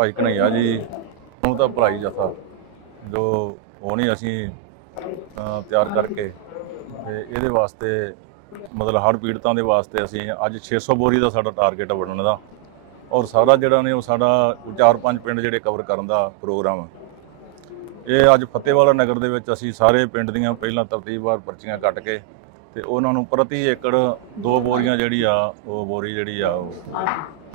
ਭਾਈ ਕਨਈਆ ਜੀ ਨੂੰ ਤਾਂ ਭਲਾਈ ਜਥਾ ਜੋ ਉਹ ਨਹੀਂ ਅਸੀਂ ਤਿਆਰ ਕਰਕੇ, ਤੇ ਇਹਦੇ ਵਾਸਤੇ, ਮਤਲਬ ਹੜ੍ਹ ਪੀੜਤਾਂ ਦੇ ਵਾਸਤੇ ਅਸੀਂ ਅੱਜ 600 ਬੋਰੀ ਦਾ ਸਾਡਾ ਟਾਰਗੇਟ ਆ ਬਣਨ ਦਾ। ਔਰ ਸਾਰਾ ਜਿਹੜਾ ਨੇ ਉਹ ਸਾਡਾ ਚਾਰ ਪੰਜ ਪਿੰਡ ਜਿਹੜੇ ਕਵਰ ਕਰਨ ਦਾ ਪ੍ਰੋਗਰਾਮ ਇਹ ਅੱਜ ਫਤਿਹਵਾਲਾ ਨਗਰ ਦੇ ਵਿੱਚ ਅਸੀਂ ਸਾਰੇ ਪਿੰਡ ਦੀਆਂ ਪਹਿਲਾਂ ਤਰਤੀਬਵਾਰ ਪਰਚੀਆਂ ਕੱਟ ਕੇ, ਤੇ ਉਹਨਾਂ ਨੂੰ ਪ੍ਰਤੀ ਏਕੜ ਦੋ ਬੋਰੀਆਂ ਜਿਹੜੀ ਆ, ਉਹ ਬੋਰੀ ਜਿਹੜੀ ਆ, ਉਹ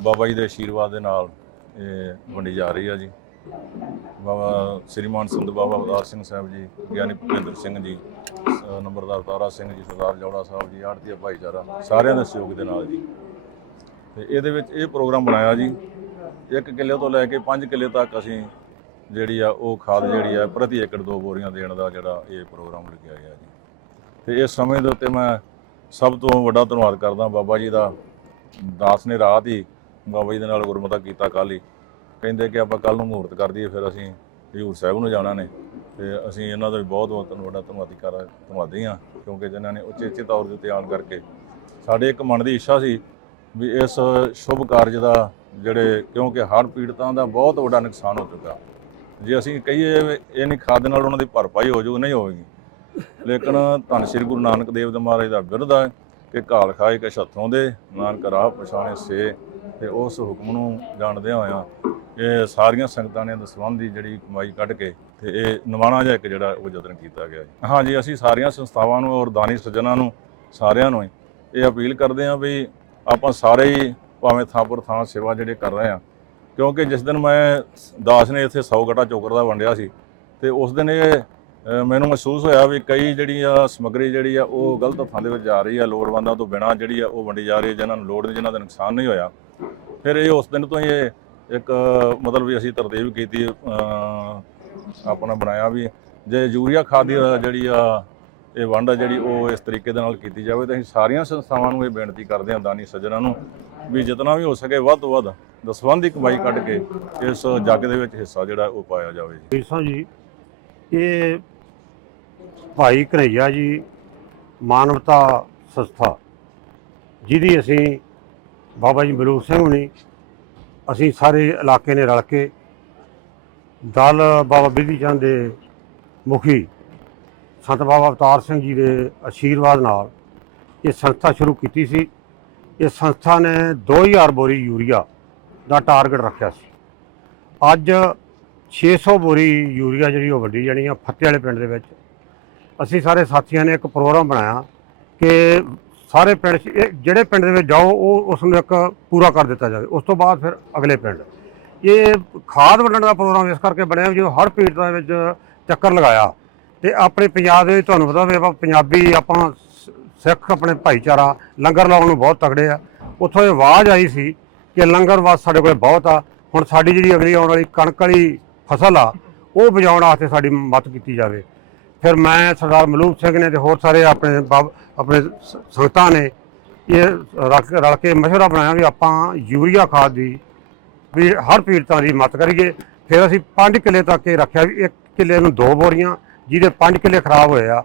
ਬਾਬਾ ਜੀ ਦੇ ਆਸ਼ੀਰਵਾਦ ਦੇ ਨਾਲ ਇਹ ਵੰਡੀ ਜਾ ਰਹੀ ਆ ਜੀ। ਬਾਬਾ ਸ੍ਰੀਮਾਨ ਸੰਤ ਬਾਬਾ ਅਵਤਾਰ ਸਿੰਘ ਸਾਹਿਬ ਜੀ, ਗਿਆਨੀ ਭੁਪਿੰਦਰ ਸਿੰਘ ਜੀ ਨੰਬਰਦਾਰ ਤਾਰਾ ਸਿੰਘ ਜੀ, ਸਰਦਾਰ ਜੌੜਾ ਸਾਹਿਬ ਜੀ, ਆੜਤੀਆ ਭਾਈਚਾਰਾ, ਸਾਰਿਆਂ ਦੇ ਸਹਿਯੋਗ ਦੇ ਨਾਲ ਜੀ। ਤੇ ਇਹਦੇ ਵਿੱਚ ਇਹ ਪ੍ਰੋਗਰਾਮ ਬਣਾਇਆ ਜੀ। ਇੱਕ ਕਿੱਲੇ ਤੋਂ ਲੈ ਕੇ 5 ਕਿੱਲੇ ਤੱਕ ਅਸੀਂ ਜਿਹੜੀ ਆ ਉਹ ਖਾਦ ਜਿਹੜੀ ਆ ਪ੍ਰਤੀ ਏਕੜ ਦੋ ਬੋਰੀਆਂ ਦੇਣ ਦਾ ਜਿਹੜਾ ਇਹ ਪ੍ਰੋਗਰਾਮ ਲਿਖਿਆ ਗਿਆ ਜੀ। ਤੇ ਇਸ ਸਮੇਂ ਦੇ ਉੱਤੇ ਮੈਂ ਸਭ ਤੋਂ ਵੱਡਾ ਧੰਨਵਾਦ ਕਰਦਾ ਬਾਬਾ ਜੀ ਦਾ। ਦਾਸ ਨੇ ਰਾਤ ਹੀ ਬਾਬਾ ਜੀ ਦੇ ਨਾਲ ਗੁਰਮਤਾ ਕੀਤਾ ਕੱਲ੍ਹ ਕਹਿੰਦੇ ਕਿ ਆਪਾਂ ਕੱਲ ਨੂੰ ਮੁਹੂਰਤ ਕਰ ਦਈਏ, ਫਿਰ ਅਸੀਂ ਹਜ਼ੂਰ ਸਾਹਿਬ ਨੂੰ ਜਾਣਾ ਨੇ। ਤੇ ਅਸੀਂ ਇਹਨਾਂ ਦਾ ਵੀ ਬਹੁਤ ਬਹੁਤ ਧੰਨ- ਵੱਡਾ ਧੰਨਵਾਦੀ ਕਰ ਧੰਨਵਾਦੀ ਹਾਂ ਕਿਉਂਕਿ ਜਿਨ੍ਹਾਂ ਨੇ ਉਚੇਚੇ ਤੌਰ ਦੇ ਉੱਤੇ ਆਉਣ ਕਰਕੇ ਸਾਡੇ ਇੱਕ ਮਨ ਦੀ ਇੱਛਾ ਸੀ ਵੀ ਇਸ ਸ਼ੁਭ ਕਾਰਜ ਦਾ ਜਿਹੜੇ, ਕਿਉਂਕਿ ਹੜ੍ਹ ਪੀੜਤਾਂ ਦਾ ਬਹੁਤ ਵੱਡਾ ਨੁਕਸਾਨ ਹੋ ਚੁੱਕਾ। ਜੇ ਅਸੀਂ ਕਹੀਏ ਵੀ ਇਹ ਨਹੀਂ ਖਾਦ ਨਾਲ ਉਹਨਾਂ ਦੀ ਭਰਪਾਈ ਹੋ ਜਾਊ ਨਹੀਂ ਹੋਵੇਗੀ। ਲੇਕਿਨ ਧੰਨ ਸ੍ਰੀ ਗੁਰੂ ਨਾਨਕ ਦੇਵ ਦੇ ਮਹਾਰਾਜ ਦਾ ਬਿਰਧ ਹੈ ਕਿ ਘਾਲ ਖਾਏ ਕੇ ਛੱਥੋਂ ਦੇ ਨਾਨਕ ਰਾਹ ਪਛਾਣੇ ਸੇ ਤੇ ਉਸ ਹੁਕਮ ਨੂੰ ਜਾਣਦੇ ਹੋਇਆਂ ਇਹ ਸਾਰੀਆਂ ਸੰਗਤਾਂ ਨੇ ਦਸਵੰਧ ਦੀ ਜਿਹੜੀ ਕਮਾਈ ਕੱਢ ਕੇ ਤੇ ਇਹ ਨਿਮਾਣਾ ਜਿਹਾ ਇੱਕ ਜਿਹੜਾ ਉਹ ਯਤਨ ਕੀਤਾ ਗਿਆ ਜੀ। ਹਾਂਜੀ ਅਸੀਂ ਸਾਰੀਆਂ ਸੰਸਥਾਵਾਂ ਨੂੰ ਔਰ ਦਾਨੀ ਸੱਜਣਾ ਨੂੰ, ਸਾਰਿਆਂ ਨੂੰ ਹੀ ਇਹ ਅਪੀਲ ਕਰਦੇ ਹਾਂ ਵੀ ਆਪਾਂ ਸਾਰੇ ਹੀ ਭਾਵੇਂ ਥਾਂਪੁਰ ਥਾਂ ਸੇਵਾ ਜਿਹੜੇ ਕਰ ਰਹੇ ਆ ਕਿਉਂਕਿ ਜਿਸ ਦਿਨ ਮੈਂ ਦਾਸ ਨੇ ਇੱਥੇ 100 ਗਟਾ ਚੋਕਰ ਦਾ ਵੰਡਿਆ ਸੀ ਤੇ ਉਸ ਦਿਨ ਇਹ ਮੈਨੂੰ ਮਹਿਸੂਸ ਹੋਇਆ ਵੀ ਕਈ ਜਿਹੜੀ ਆ ਸਮੱਗਰੀ ਜਿਹੜੀ ਆ ਉਹ ਗਲਤ ਥਾਂ ਦੇ ਵਿੱਚ ਜਾ ਰਹੀ ਆ, ਲੋੜਵੰਦਾਂ ਤੋਂ ਬਿਨਾਂ ਜਿਹੜੀ ਆ ਉਹ ਵੰਡੀ ਜਾ ਰਹੀ ਹੈ ਜਿਨ੍ਹਾਂ ਨੂੰ ਲੋੜ ਨਹੀਂ, ਜਿਨ੍ਹਾਂ ਦਾ ਨੁਕਸਾਨ ਨਹੀਂ ਹੋਇਆ। ਫਿਰ ਇਹ ਉਸ ਦਿਨ ਤੋਂ ਹੀ ਇਹ ਇੱਕ, ਮਤਲਬ ਵੀ ਅਸੀਂ ਤਰਤੀਬ ਕੀਤੀ ਆਪਣਾ ਬਣਾਇਆ ਵੀ, ਜੇ ਯੂਰੀਆ ਖਾਦ ਦੀ ਜਿਹੜੀ ਆ, ਇਹ ਵੰਡ ਆ, ਜਿਹੜੀ ਉਹ ਇਸ ਤਰੀਕੇ ਦੇ ਨਾਲ ਕੀਤੀ ਜਾਵੇ, ਤਾਂ ਅਸੀਂ ਸਾਰੀਆਂ ਸੰਸਥਾਵਾਂ ਨੂੰ ਇਹ ਬੇਨਤੀ ਕਰਦੇ ਹਾਂ, ਦਾਨੀ ਸੱਜਣਾਂ ਨੂੰ, ਵੀ ਜਿਤਨਾ ਵੀ ਹੋ ਸਕੇ ਵੱਧ ਤੋਂ ਵੱਧ ਦਸਵੰਧ ਦੀ ਕਮਾਈ ਕੱਢ ਕੇ ਇਸ ਜੱਗ ਦੇ ਵਿੱਚ ਹਿੱਸਾ ਜਿਹੜਾ ਉਹ ਪਾਇਆ ਜਾਵੇ। ਜੀ ਵੀਰਸਾ ਜੀ, ਇਹ ਭਾਈ ਕਨਈਆ ਜੀ ਮਾਨਵਤਾ ਸੰਸਥਾ, ਜਿਹਦੀ ਅਸੀਂ ਬਾਬਾ ਜੀ ਮਲੂਕ ਸਿੰਘ ਹੁਣੀ ਅਸੀਂ ਸਾਰੇ ਇਲਾਕੇ ਨੇ ਰਲ ਕੇ ਦਲ ਬਾਬਾ ਬਿਧੀ ਚੰਦ ਦੇ ਮੁਖੀ ਸੰਤ ਬਾਬਾ ਅਵਤਾਰ ਸਿੰਘ ਜੀ ਦੇ ਆਸ਼ੀਰਵਾਦ ਨਾਲ ਇਹ ਸੰਸਥਾ ਸ਼ੁਰੂ ਕੀਤੀ ਸੀ। ਇਹ ਸੰਸਥਾ ਨੇ 2000 ਬੋਰੀ ਯੂਰੀਆ ਦਾ ਟਾਰਗੇਟ ਰੱਖਿਆ ਸੀ। ਅੱਜ 600 ਬੋਰੀ ਯੂਰੀਆ ਜਿਹੜੀ ਉਹ ਵੱਡੀ ਜਾਣੀ ਆ ਫੱਤੇ ਵਾਲੇ ਪਿੰਡ ਦੇ ਵਿੱਚ। ਅਸੀਂ ਸਾਰੇ ਸਾਥੀਆਂ ਨੇ ਇੱਕ ਪ੍ਰੋਗਰਾਮ ਬਣਾਇਆ ਕਿ ਸਾਰੇ ਪਿੰਡ 'ਚ, ਇਹ ਜਿਹੜੇ ਪਿੰਡ ਦੇ ਵਿੱਚ ਜਾਓ, ਉਹ ਉਸ ਨੂੰ ਇੱਕ ਪੂਰਾ ਕਰ ਦਿੱਤਾ ਜਾਵੇ। ਉਸ ਤੋਂ ਬਾਅਦ ਫਿਰ ਅਗਲੇ ਪਿੰਡ। ਇਹ ਖਾਦ ਵੰਡਣ ਦਾ ਪ੍ਰੋਗਰਾਮ ਇਸ ਕਰਕੇ ਬਣਿਆ ਵੀ ਜਦੋਂ ਹਰ ਪੀੜਤਾਂ ਦੇ ਵਿੱਚ ਚੱਕਰ ਲਗਾਇਆ, ਤੇ ਆਪਣੇ ਪੰਜਾਬ ਦੇ ਵਿੱਚ ਤੁਹਾਨੂੰ ਪਤਾ ਵੀ ਆਪਾਂ ਪੰਜਾਬੀ, ਆਪਾਂ ਸ- ਸਿੱਖ, ਆਪਣੇ ਭਾਈਚਾਰਾ, ਲੰਗਰ ਲਾਉਣ ਨੂੰ ਬਹੁਤ ਤਗੜੇ ਆ। ਉੱਥੋਂ ਇਹ ਆਵਾਜ਼ ਆਈ ਸੀ ਕਿ ਲੰਗਰ ਵਾਸ ਸਾਡੇ ਕੋਲ ਬਹੁਤ ਆ। ਹੁਣ ਸਾਡੀ ਜਿਹੜੀ ਅਗਲੀ ਆਉਣ ਵਾਲੀ ਕਣਕ ਵਾਲੀ ਫਸਲ ਆ, ਉਹ ਬਚਾਉਣ ਵਾਸਤੇ ਸਾਡੀ ਮਦਦ ਕੀਤੀ ਜਾਵੇ। ਫਿਰ ਮੈਂ ਸਰਦਾਰ ਮਲੂਕ ਸਿੰਘ ਨੇ ਤੇ ਹੋਰ ਸਾਰੇ ਆਪਣੇ ਬਾਬ- ਆਪਣੇ ਸ- ਸੰਗਤਾਂ ਨੇ ਇਹ ਰਲ ਕੇ ਮਸ਼ਵਰਾ ਬਣਾਇਆ ਵੀ ਆਪਾਂ ਯੂਰੀਆ ਖਾਦ ਦੀ ਵੀ ਹਰ ਪੀੜਤਾਂ ਦੀ ਮਦਦ ਕਰੀਏ। ਫਿਰ ਅਸੀਂ 5 ਕਿੱਲੇ ਤੱਕ ਇਹ ਰੱਖਿਆ ਵੀ ਇੱਕ ਕਿੱਲੇ ਨੂੰ ਦੋ ਬੋਰੀਆਂ, ਜਿਹਦੇ 5 ਕਿੱਲੇ ਖਰਾਬ ਹੋਏ ਆ,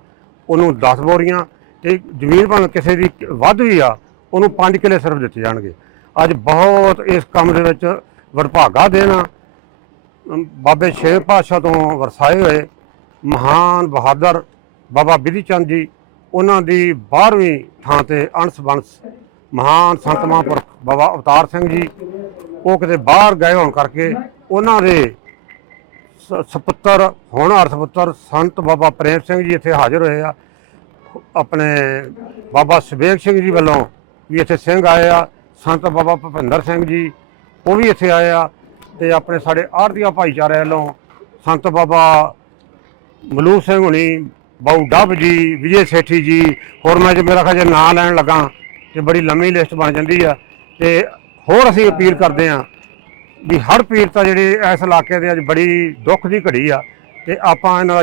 ਉਹਨੂੰ 10 ਬੋਰੀਆਂ। ਤੇ ਜ਼ਮੀਨ ਭਾਵੇਂ ਕਿਸੇ ਦੀ ਵੱਧ ਵੀ ਆ, ਉਹਨੂੰ 5 ਕਿੱਲੇ ਸਿਰਫ ਦਿੱਤੇ ਜਾਣਗੇ। ਅੱਜ ਬਹੁਤ ਇਸ ਕੰਮ ਦੇ ਵਿੱਚ ਵਡਭਾਗਾ ਦੇਣਾ ਅਮ ਬਾਬੇ ਛੇ ਪਾਤਸ਼ਾਹ ਤੋਂ ਵਰਸਾਏ ਹੋਏ ਮਹਾਨ ਬਹਾਦਰ ਬਾਬਾ ਬਿਧੀ ਚੰਦ ਜੀ, ਉਹਨਾਂ ਦੀ 12ਵੀਂ ਥਾਂ ਤੇ ਅਣਸ ਬੰਸ ਮਹਾਨ ਸੰਤ ਮਹਾਂਪੁਰਖ ਬਾਬਾ ਅਵਤਾਰ ਸਿੰਘ ਜੀ, ਉਹ ਕਿਤੇ ਬਾਹਰ ਗਏ ਹੋਣ ਕਰਕੇ ਉਹਨਾਂ ਦੇ ਸ- ਸਪੁੱਤਰ, ਹੋਣਹਾਰ ਸਪੁੱਤਰ ਸੰਤ ਬਾਬਾ ਪ੍ਰੇਮ ਸਿੰਘ ਜੀ ਇੱਥੇ ਹਾਜ਼ਰ ਹੋਏ ਆ। ਆਪਣੇ ਬਾਬਾ ਸਵੇਗ ਸਿੰਘ ਜੀ ਵੱਲੋਂ ਵੀ ਇੱਥੇ ਸਿੰਘ ਆਏ ਆ, ਸੰਤ ਬਾਬਾ ਭੁਪਿੰਦਰ ਸਿੰਘ ਜੀ, ਉਹ ਵੀ ਇੱਥੇ ਆਏ ਆ ਤੇ ਆਪਣੇ ਸਾਡੇ ਆੜਤੀਆ ਭਾਈਚਾਰੇ ਵੱਲੋਂ ਸੰਤ ਬਾਬਾ ਮਲੂਕ ਸਿੰਘ ਹੁਣੀ, ਬਾਊ ਡੱਬ ਜੀ, ਵਿਜੇ ਸੇਠੀ ਜੀ, ਹੋਰ ਮੈਂ ਜੇ ਮੇਰਾ ਖਿਆਲ ਜੇ ਨਾਂ ਲੈਣ ਲੱਗਾ, ਤੇ ਬੜੀ ਲੰਮੀ ਲਿਸਟ ਬਣ ਜਾਂਦੀ ਆ। ਤੇ ਹੋਰ ਅਸੀਂ ਅਪੀਲ ਕਰਦੇ ਆ ਵੀ ਹਰ ਪੀੜਤਾ ਜਿਹੜੇ ਇਸ ਇਲਾਕੇ ਦੇ ਅੱਜ ਬੜੀ ਦੁੱਖ ਦੀ ਘੜੀ ਆ, ਤੇ ਆਪਾਂ ਇਹਨਾਂ ਦਾ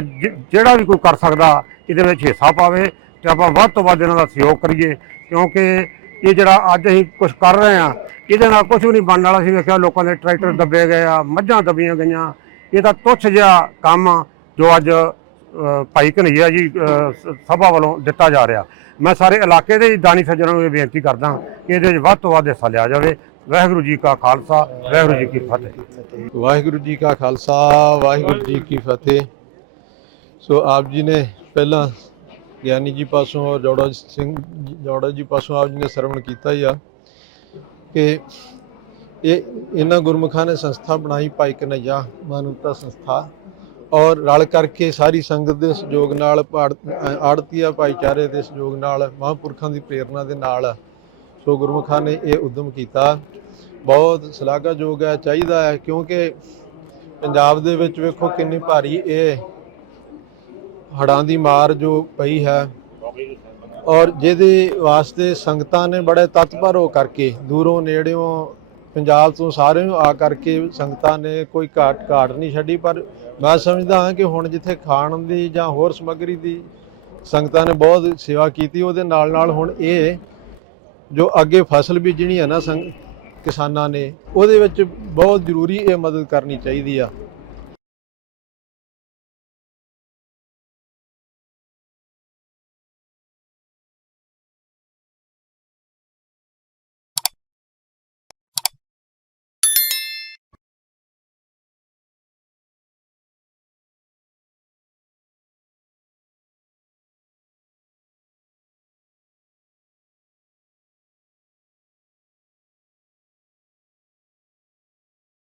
ਜਿਹੜਾ ਵੀ ਕੋਈ ਕਰ ਸਕਦਾ, ਇਹਦੇ ਵਿੱਚ ਹਿੱਸਾ ਪਾਵੇ, ਤੇ ਆਪਾਂ ਵੱਧ ਤੋਂ ਵੱਧ ਇਹਨਾਂ ਦਾ ਸਹਿਯੋਗ ਕਰੀਏ। ਕਿਉਂਕਿ ਇਹ ਜਿਹੜਾ ਅੱਜ ਅਸੀਂ ਕੁਝ ਕਰ ਰਹੇ ਆ ਇਹਦੇ ਨਾਲ ਕੁਝ ਵੀ ਨਹੀਂ ਬਣਨ ਵਾਲਾ। ਸੀ ਵੇਖਿਆ ਲੋਕਾਂ ਦੇ ਟਰੈਕਟਰ ਦੱਬੇ ਗਏ ਆ, ਮੱਝਾਂ ਦੱਬੀਆਂ ਗਈਆਂ। ਇਹ ਤਾਂ ਤੁੱਛ ਜਿਹਾ ਕੰਮ ਆ। ਜੋ ਅੱਜ ਅ, ਭਾਈ ਕਨਈਆ ਜੀ ਸਭਾ ਵੱਲੋਂ ਦਿੱਤਾ ਜਾ ਰਿਹਾ। ਮੈਂ ਸਾਰੇ ਇਲਾਕੇ ਦੇ ਦਾਨੀ ਸੱਜਣਾਂ ਨੂੰ ਇਹ ਬੇਨਤੀ ਕਰਦਾ ਕਿ ਇਹਦੇ ਵਿੱਚ ਵੱਧ ਤੋਂ ਵੱਧ ਹਿੱਸਾ ਲਿਆ ਜਾਵੇ। ਵਾਹਿਗੁਰੂ ਜੀ ਕਾ ਖਾਲਸਾ ਵਾਹਿਗੁਰੂ ਜੀ ਕੀ ਫਤਿਹ। ਵਾਹਿਗੁਰੂ ਜੀ ਕਾ ਖਾਲਸਾ ਵਾਹਿਗੁਰੂ ਜੀ ਕੀ ਫਤਿਹ। ਸੋ ਆਪ ਜੀ ਨੇ ਪਹਿਲਾਂ ਗਿਆਨੀ ਜੀ ਪਾਸੋਂ ਔਰ ਜੋੜਾ ਸਿੰਘ ਜੋੜਾ ਜੀ ਪਾਸੋਂ ਆਪ ਜੀ ਨੇ ਸਰਵਣ ਕੀਤਾ ਹੀ ਆ ਕਿ ਇਹ ਇਹਨਾਂ ਗੁਰਮੁਖਾਂ ਨੇ ਸੰਸਥਾ ਬਣਾਈ ਭਾਈ ਕਨਈਆ ਮਾਨਵਤਾ ਸੰਸਥਾ। ਔਰ ਰਲ ਕਰਕੇ ਸਾਰੀ ਸੰਗਤ ਦੇ ਸਹਿਯੋਗ ਨਾਲ ਆੜਤੀਆ ਭਾਈਚਾਰੇ ਦੇ ਸਹਿਯੋਗ ਨਾਲ, ਮਹਾਂਪੁਰਖਾਂ ਦੀ ਪ੍ਰੇਰਣਾ ਦੇ ਨਾਲ ਸੋ ਗੁਰਮੁਖਾਂ ਨੇ ਇਹ ਉਦਮ ਕੀਤਾ। ਬਹੁਤ ਸ਼ਲਾਘਾਯੋਗ ਹੈ, ਚਾਹੀਦਾ ਹੈ, ਕਿਉਂਕਿ ਪੰਜਾਬ ਦੇ ਵਿੱਚ ਵੇਖੋ ਕਿੰਨੀ ਭਾਰੀ ਇਹ ਹੜਾਂ ਦੀ ਮਾਰ ਜੋ ਪਈ ਹੈ। ਔਰ ਜਿਹਦੇ ਵਾਸਤੇ ਸੰਗਤਾਂ ਨੇ ਬੜੇ ਤਤਪਰ ਹੋ ਕਰਕੇ, ਦੂਰੋਂ ਨੇੜਿਓਂ ਪੰਜਾਬ ਤੋਂ ਸਾਰੇ ਨੂੰ ਆ ਕਰਕੇ ਸੰਗਤਾਂ ਨੇ ਕੋਈ ਘਾਟ ਘਾਟ ਨਹੀਂ ਛੱਡੀ, ਪਰ ਮੈਂ ਸਮਝਦਾ ਹਾਂ ਕਿ ਹੁਣ ਜਿੱਥੇ ਖਾਣ ਦੀ ਜਾਂ ਹੋਰ ਸਮੱਗਰੀ ਦੀ ਸੰਗਤਾਂ ਨੇ ਬਹੁਤ ਸੇਵਾ ਕੀਤੀ, ਉਹਦੇ ਨਾਲ ਨਾਲ ਹੁਣ ਇਹ ਜੋ ਅੱਗੇ ਫਸਲ ਬੀਜਣੀ ਹੈ ਨਾ ਸੰਗ, ਕਿਸਾਨਾਂ ਨੇ, ਉਹਦੇ ਵਿੱਚ ਬਹੁਤ ਜ਼ਰੂਰੀ ਇਹ ਮਦਦ ਕਰਨੀ ਚਾਹੀਦੀ ਆ।